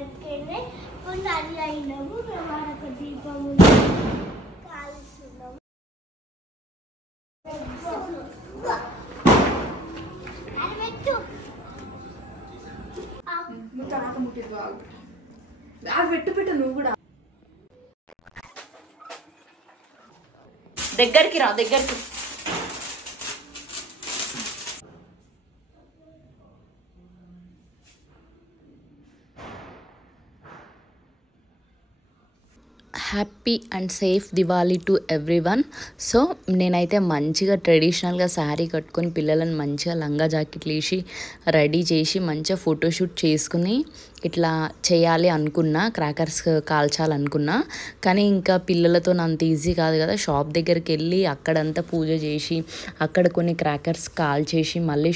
అయితేనే కొన్ని అది అయినాము మేము ఆడొక దీపము కాలుస్తున్నాము. అది పెట్టు పెట్టు నువ్వు కూడా దగ్గరికి రా దగ్గరికి. Happy and safe Diwali to everyone. So నేనైతే మంచిగా ట్రెడిషనల్గా శారీ కట్టుకొని పిల్లలను మంచిగా లంగా జాకెట్లు వేసి రెడీ చేసి మంచిగా ఫోటోషూట్ చేసుకుని ఇట్లా చేయాలి అనుకున్నా, క్రాకర్స్ కాల్చాలనుకున్నా. కానీ ఇంకా పిల్లలతో అంత ఈజీ కాదు కదా. షాప్ దగ్గరికి వెళ్ళి అక్కడంతా పూజ చేసి అక్కడ కొన్ని క్రాకర్స్ కాల్చేసి మళ్ళీ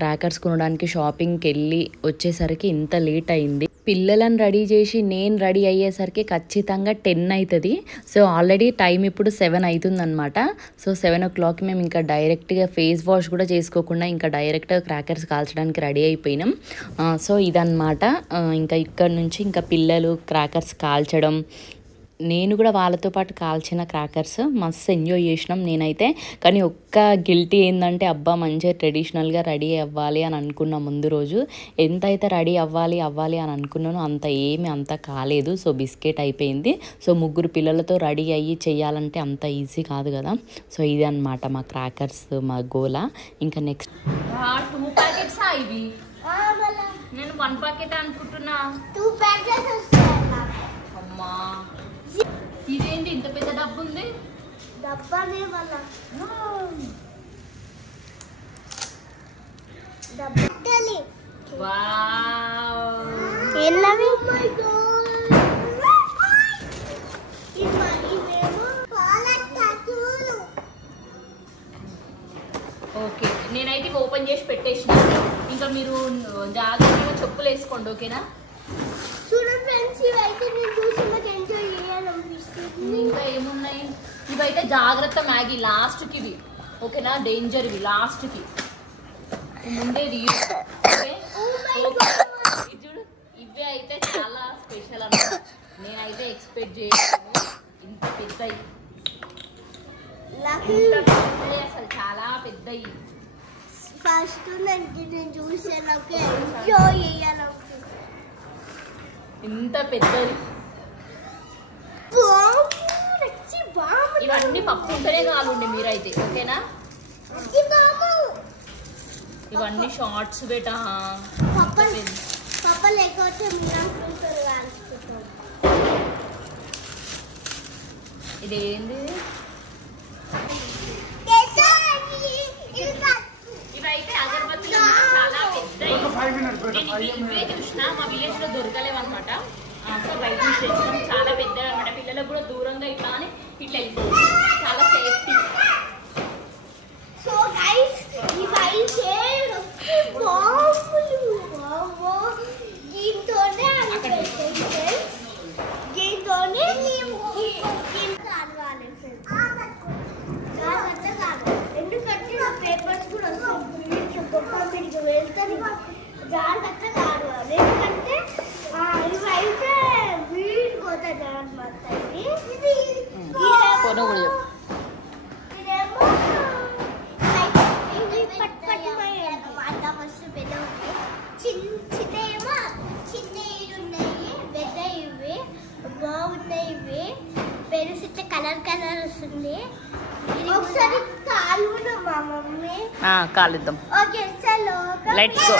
క్రాకర్స్ కొనడానికి షాపింగ్కి వెళ్ళి వచ్చేసరికి ఇంత లేట్ అయింది. పిల్లలను రెడీ చేసి నేను రెడీ అయ్యేసరికి ఖచ్చితంగా 10 అవుతుంది. సో ఆల్రెడీ టైం ఇప్పుడు 7 అవుతుంది అనమాట. సో 7 o'clock మేము ఇంకా డైరెక్ట్గా ఫేస్ వాష్ కూడా చేసుకోకుండా ఇంకా డైరెక్ట్గా క్రాకర్స్ కాల్చడానికి రెడీ అయిపోయినాం. సో ఇదన్నమాట. ఇంకా ఇక్కడ నుంచి ఇంకా పిల్లలు క్రాకర్స్ కాల్చడం, నేను కూడా వాళ్ళతో పాటు కాల్చిన క్రాకర్స్ మస్తు ఎంజాయ్ చేసినాం నేనైతే. కానీ ఒక్క గిల్టీ ఏంటంటే అబ్బా మంచిగా ట్రెడిషనల్గా రెడీ అవ్వాలి అని అనుకున్నా ముందు రోజు. ఎంతైతే రెడీ అవ్వాలి అని అనుకున్నానో అంత కాలేదు. సో బిస్కెట్ అయిపోయింది. సో 3 పిల్లలతో రెడీ అయ్యి చెయ్యాలంటే అంత ఈజీ కాదు కదా. సో ఇది అనమాట మా క్రాకర్స్ మా గోలా. ఇంకా నెక్స్ట్ 2 ప్యాకెట్స్ ఇవి. నేను 1 ప్యాకెట్ అనుకుంటున్నా. 2 ప్యాకెట్స్ వస్తాయి. అమ్మా ఇదేంటి ఇంత పెద్ద డబ్బు ఉంది? డబ్బానే వల్ల డబ్బలి వావ్ ఎన్నవి ఓకే. నేనైతే ఓపెన్ చేసి పెట్టేసిన. ఇంకా మీరు జాగ్రత్తగా చెప్పులు వేసుకోండి, ఓకేనా? చూడండి ఫ్రెండ్స్, ఇవైతే నేను చూసి నాకు ఎంజాయ్ చేయాలనిపిస్తుంది. ఇంకా ఏమున్నాయి? ఇవైతే జాగ్రత్త మ్యాగీ లాస్ట్కి ఇవి, ఓకేనా? డేంజర్ ఇవి లాస్ట్కి, ముందే చూడు. ఇవే అయితే చాలా స్పెషల్ అన్నమాట. నేనైతే ఎక్స్పెక్ట్ చేయను ఇంత పెద్దవి. అసలు చాలా పెద్దవి. ఫస్ట్ నేను చూసే నాకు ఎంజాయ్ చేయాలనిపిస్తుంది. ఇంత పెద్దది. ఇవన్నీ పప్పు ఉంటేనే కావాలండి మీరైతే, ఓకేనా? ఇవన్నీ షార్ట్స్ బేటా. పాప లేకపోతే ఇదేంది? ఇవైతే అగరబత్తులు చాలా పెద్దవి. ఇవే చూసిన మా విలేజ్ లో దొరకలేవు అనమాట. సో బయట నుంచి తెచ్చినాం. చాలా పెద్దవి అనమాట. పిల్లలకు కూడా దూరంగా ఇట్లా అని ఇట్లా వెళ్ళిపోతుంది. చాలా సేఫ్టీ. సో గైస్ ఇవైతే బాంబులు. దీంతోనే మేము కావాలి జాగ్రత్త కాదు. ఎందుకంటే నా పేపర్స్ కూడా వస్తాయి. మీకు వెళ్తాను జాగ్రత్త కావాలి. ఎందుకంటే ఇవైతే వీడి పోతాయి అనమాట. చిన్నయేమో చిన్న ఉన్నాయి, పెద్ద ఇవి బాగున్నాయి. ఇవి పెరుసితే కలర్ వస్తుంది. ఒకసారి కాలువ మా మమ్మీ కాలుద్దాం. ఓకే చలో లెట్స్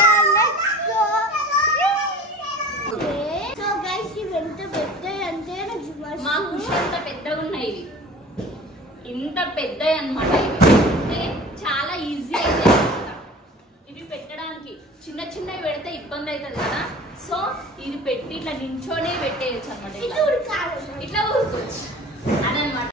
గో. సో గైస్ ఇవి ఎంత పెద్దవి అంటే మా ఖుషి ఎంత పెద్దగా ఉన్నాయి. ఇంత పెద్దవి అనమాట. ఇవి చాలా ఈజీ అయితే అనమాట. ఇవి పెట్టడానికి చిన్నవి పెడితే ఇబ్బంది అవుతుంది కదా. సో ఇది పెట్టి ఇట్లా నించోనే పెట్టేయచ్చు అనమాట. ఇట్లా ఊరుకోవచ్చు అదనమాట.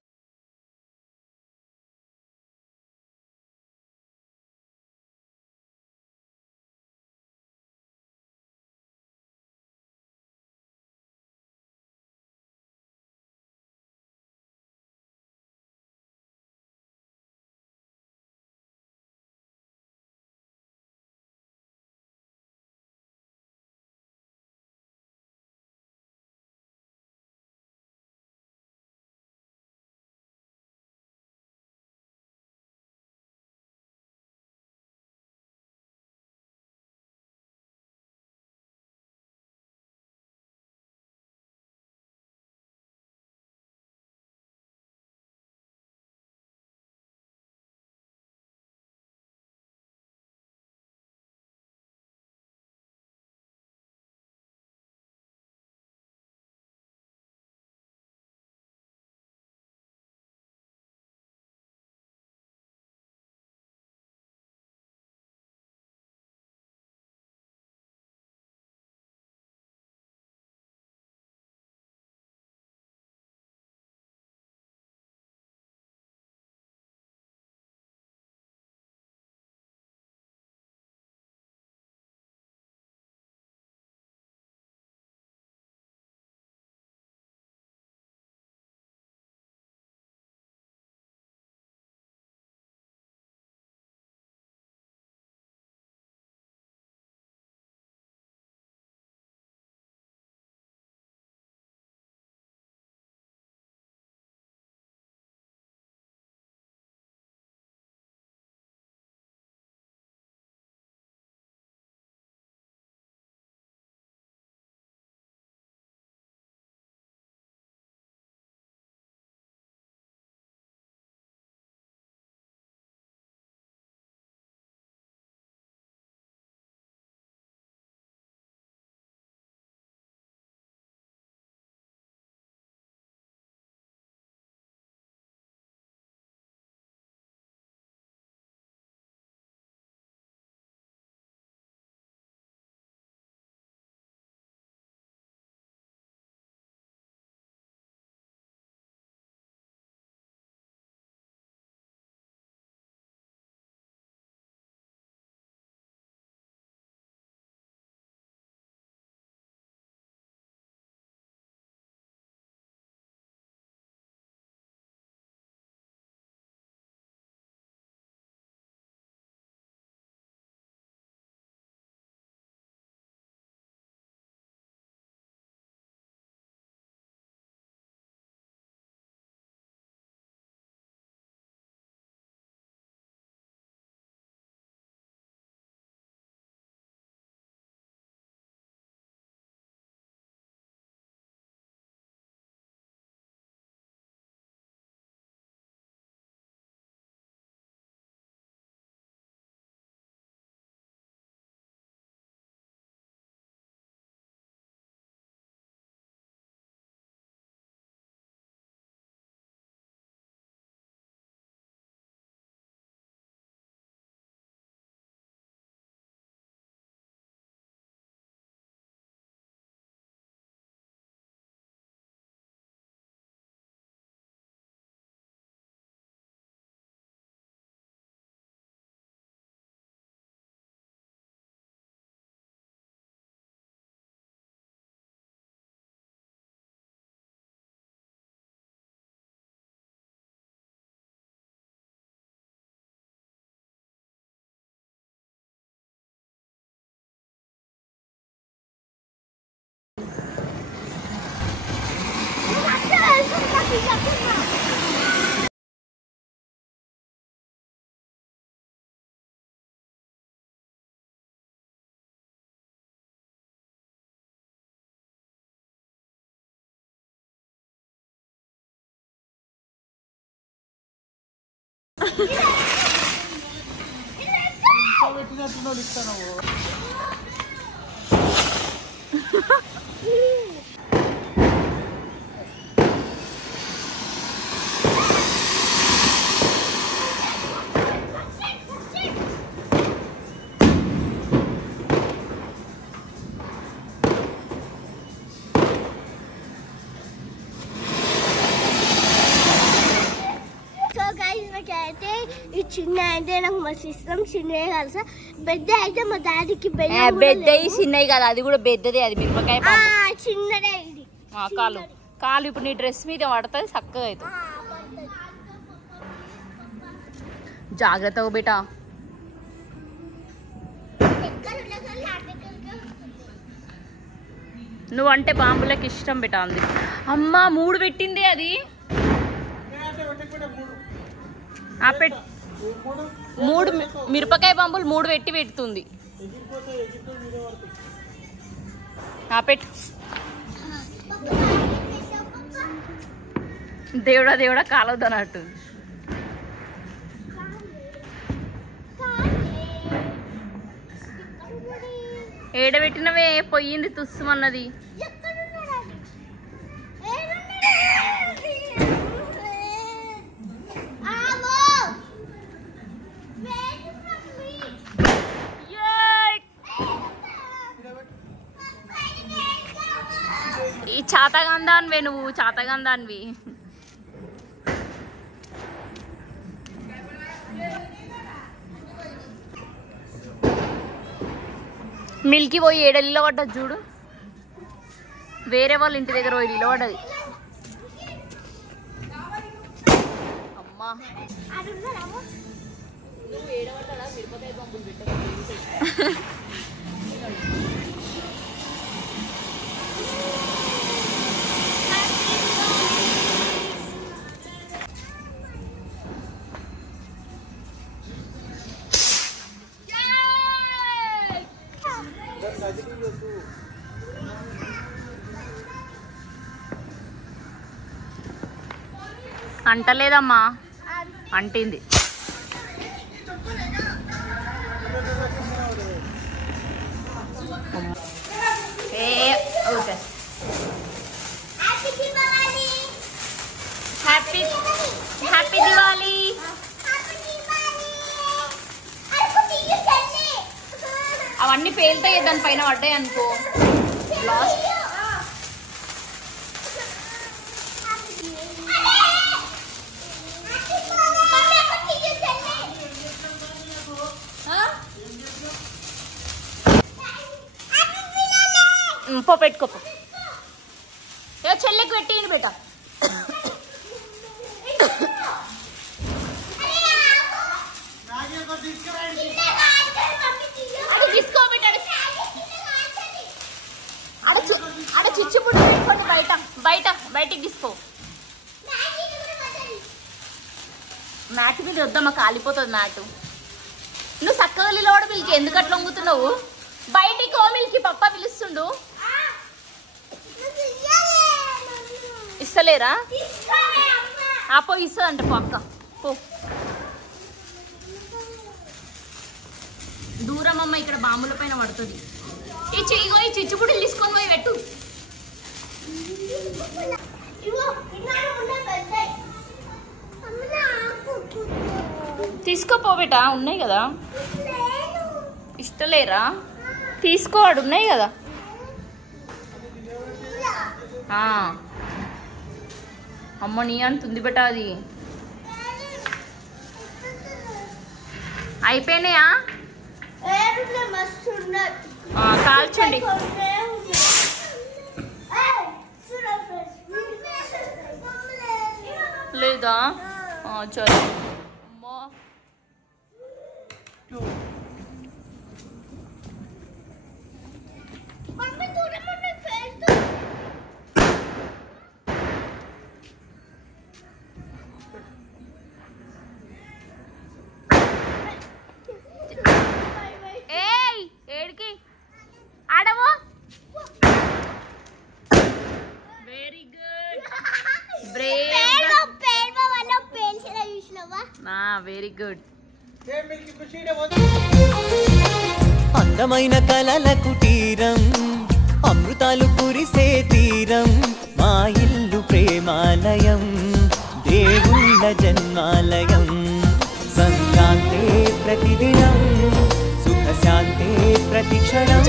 ఈ చిన్న అయితే నాకు మస్తు ఇష్టం. చిన్నవి కలిసా పెద్ద అయితే మా డాడీకి పెద్దవి చిన్నవి కదా, అది కూడా పెద్దదే. అది మిరపకాయ చిన్నదే ఇది. కాలు కాలు ఇప్పుడు నీ డ్రెస్ మీద పడుతుంది, చక్కగా అవుతుంది. జాగ్రత్తగా బేటా. నువ్వంటే బాంబులకి ఇష్టం బేటా అంది. అమ్మ 3 పెట్టింది అది. 3 మిరపకాయ బాంబులు 3 పెడుతుంది. పెట్టు. దేవుడా దేవుడా కాలవద్దన్నట్టు. ఏడబెట్టినవే పోయింది తుస్సుమన్నది. ఈ చాతగందాన్వే నువ్వు, చాతగందాన్వి. మిల్కీ పోయి ఏడలిలో పడ్డది చూడు, వేరే వాళ్ళ ఇంటి దగ్గర పోయి నిలబడ్డది. అమ్మా నువ్వు ఏడబడ్డా మిరపకాయ పంపులు పెట్ట. అంటలేదమ్మా, అంటింది. Okay happy happy Diwali. అవన్నీ పేలుతాయి దానిపైన పడ్డాయి అనుకో. లాస్ట్ పో పెట్టుకోపో. చెల్లెకి పెట్టింది బేట. అది తీసుకో పెట్టాడు. అక్కడ చిచ్చుపుడి పెట్టుకోండి బయట బయట బయటికి తీసుకో. మ్యాట్ మీద వద్దమ్మా, కాలిపోతుంది మ్యాట్. నువ్వు చక్కగా నిలబడి పిలిచి ఎందుకు అట్లా వంగుతున్నావు? బయటికి ఓ మిల్కి పప్ప పిలుస్తుండు. ఇస్తలేరా? పో ఇస్తుందంట పక్క. పో దూరం అమ్మ, ఇక్కడ బాంబుల పైన పడుతుంది. ఇగో ఈ చిచ్చుపుడిని తీసుకొని పోయి పెట్టు. తీసుకోపోబేట, ఉన్నాయి కదా. ఇష్టలేరా? తీసుకోవాడు, ఉన్నాయి కదా. అమ్మ నీ అంటుంది బేట. అది అయిపోయినాయా? కాల్చండి. లేదా చలో. ఏడికి ఆడవు. Very good. Very good. అందమైన కలల కుటీరం, అమృతాలు కురిసే తీరం, మా ఇల్లు ప్రేమాలయం, దేవుళ్ళ జన్మాలయం. సంక్రాంతే ప్రతిదినం, సుఖశాంతే ప్రతిక్షణం,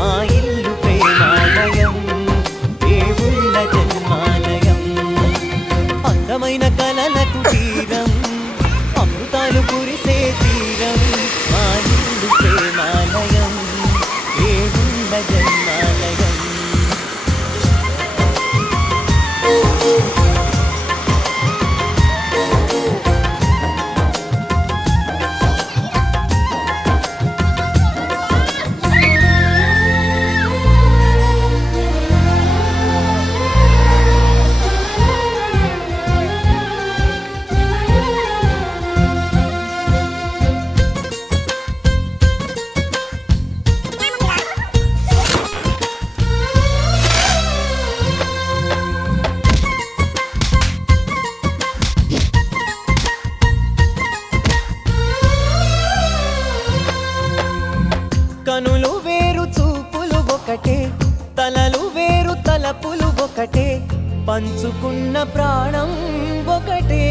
మా ఇల్లు ప్రేమాలయం, దేవుళ్ళ జన్మాలయం. అందమైన కలల కుటీరం, అమృతాలు కురిసే తీరం, మా ఇల్లు ప్రేమాలయం, దేవుళ్ళ జన్మాలయం. కనులు వేరు చూపులు ఒకటే, తలలు వేరు తలపులు ఒకటే, పంచుకున్న ప్రాణం ఒకటే.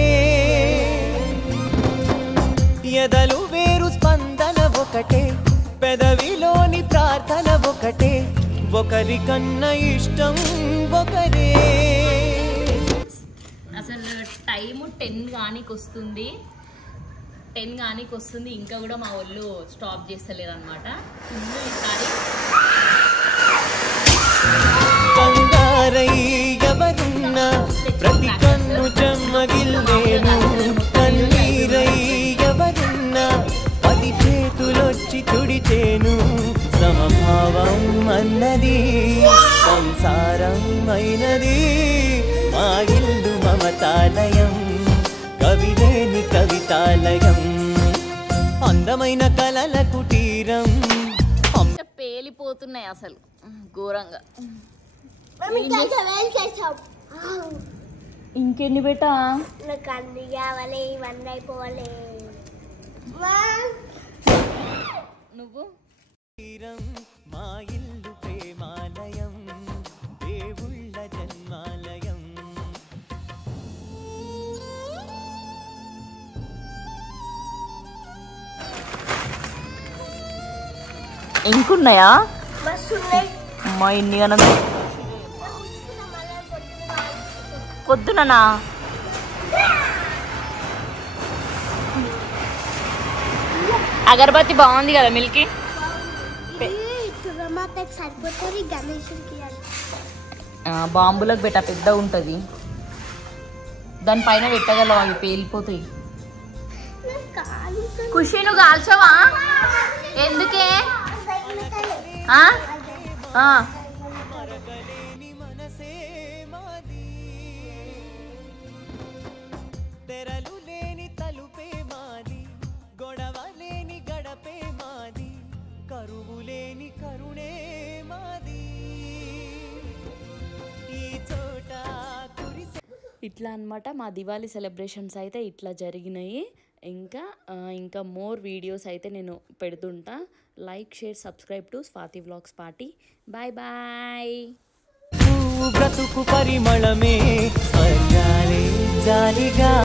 ఎదలు వేరు స్పందన ఒకటే, పెదవిలోని ప్రార్థన ఒకటే, ఒకరికన్నా ఇష్టం ఒకటే. అసలు టైము 10 గానికి వస్తుంది, 10 గానికి వస్తుంది. ఇంకా కూడా మా వాళ్ళు స్టాప్ చేస్తలేరు అనమాట. ఈసారి కంగారై ఎవరున్నా ప్రతి కన్ను చెమ్మగిల్లేను, కన్నీరై ఎవరున్నా 10 చేతులొచ్చి తుడిచేను. సమభావం అన్నది సంసారం అయినది, మా ఇల్లు మమతాలయం, కవిలేని కవితాలయం. అందమైన కలల కుటీరం, పేలిపోతున్నాయి అసలు ఘోరంగా. ఇంకెన్ని బెటా? నాకు అన్ని కావాలి, ఇవన్నీ అయిపోవాలి. నువ్వు మా ఇల్లు ప్రేమాలయం, దేవుళ్ళ జన్మాలయం. ఇంకున్నాయా? బస్సు ఉన్నాయి. అమ్మా ఇన్ని గనం పొద్దుననా? అగరబత్తి బాగుంది కదా మిల్కీ. సరిపోతుంది గణేశుడికి. బాంబులకు పెట్ట పెద్ద ఉంటుంది, దానిపైన పెట్టగలవు, అవి పేలిపోతాయి. ఖుషి నువ్వు కాల్చవా? ఎందుకే? తెరలు లేని తలుపే మాది, గొడవ లేని గడపే మాది, కరువు లేని కరుణే మాది. ఈ చోట ఇట్లా అన్నమాట మా దివాళీ సెలబ్రేషన్స్ అయితే ఇట్లా జరిగినాయి. ఇంకా మోర్ వీడియోస్ అయితే నేను పెడుతుంటా. Like, share, subscribe to Swathi vlogs party. Bye bye. బ్రతుకు పరిమళమే స్వర్గాలే జాలిగా.